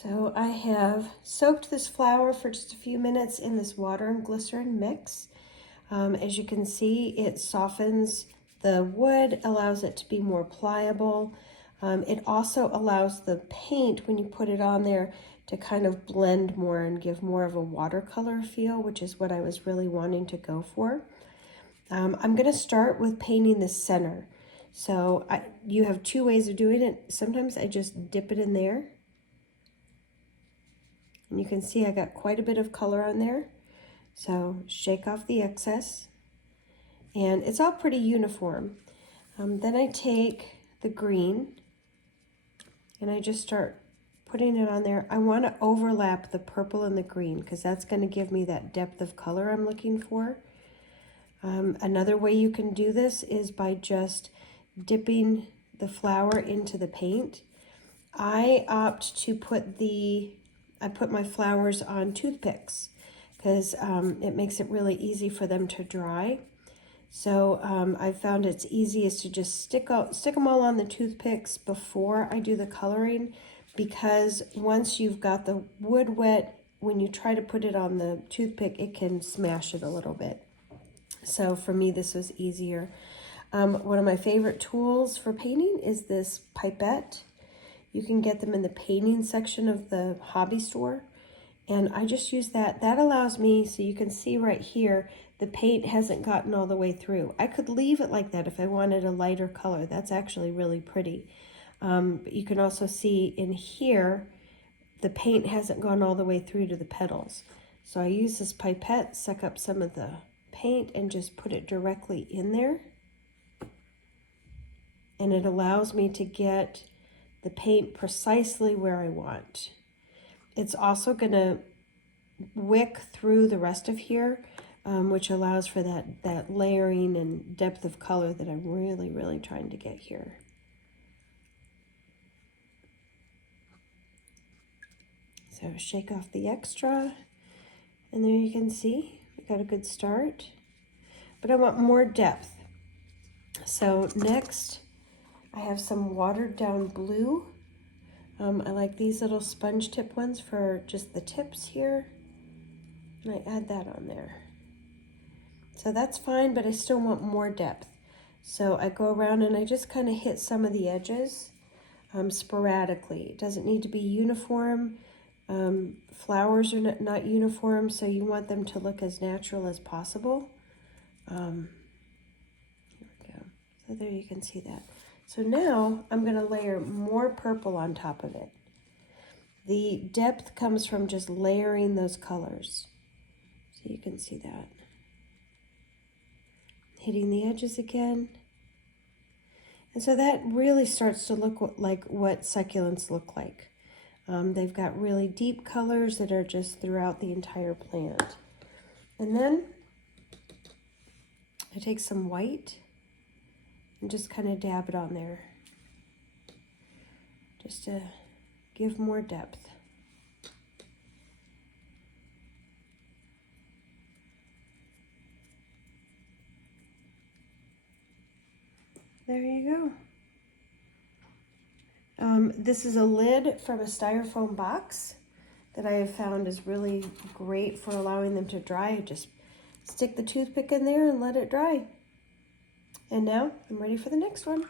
So I have soaked this flour for just a few minutes in this water and glycerin mix. As you can see, it softens the wood, allows it to be more pliable. It also allows the paint, when you put it on there, to kind of blend more and give more of a watercolor feel, which is what I was really wanting to go for. I'm going to start with painting the center. So you have two ways of doing it. Sometimes I just dip it in there. And you can see I got quite a bit of color on there. So shake off the excess. And it's all pretty uniform. Then I take the green and I just start putting it on there. I want to overlap the purple and the green because that's going to give me that depth of color I'm looking for. Another way you can do this is by just dipping the flour into the paint. I opt to put my flowers on toothpicks because it makes it really easy for them to dry. So I found it's easiest to just stick them all on the toothpicks before I do the coloring, because once you've got the wood wet, when you try to put it on the toothpick, it can smash it a little bit. So for me, this was easier. One of my favorite tools for painting is this pipette. You can get them in the painting section of the hobby store. And I just use that. That allows me, so you can see right here, the paint hasn't gotten all the way through. I could leave it like that if I wanted a lighter color. That's actually really pretty. But you can also see in here, the paint hasn't gone all the way through to the petals. So I use this pipette, suck up some of the paint and just put it directly in there. And it allows me to get the paint precisely where I want. It's also going to wick through the rest of here, which allows for that layering and depth of color that I'm really, really trying to get here. So shake off the extra, and there you can see we got a good start. But I want more depth. So next, I have some watered down blue. I like these little sponge tip ones for just the tips here. And I add that on there. So that's fine, but I still want more depth. So I go around and I just kind of hit some of the edges sporadically. It doesn't need to be uniform. Flowers are not uniform, so you want them to look as natural as possible. Here we go. So there you can see that. So now I'm going to layer more purple on top of it. The depth comes from just layering those colors. So you can see that. Hitting the edges again. And so that really starts to look like what succulents look like. They've got really deep colors that are just throughout the entire plant. And then I take some white and just kind of dab it on there, just to give more depth. There you go. This is a lid from a styrofoam box that I have found is really great for allowing them to dry. Just stick the toothpick in there and let it dry. And now I'm ready for the next one.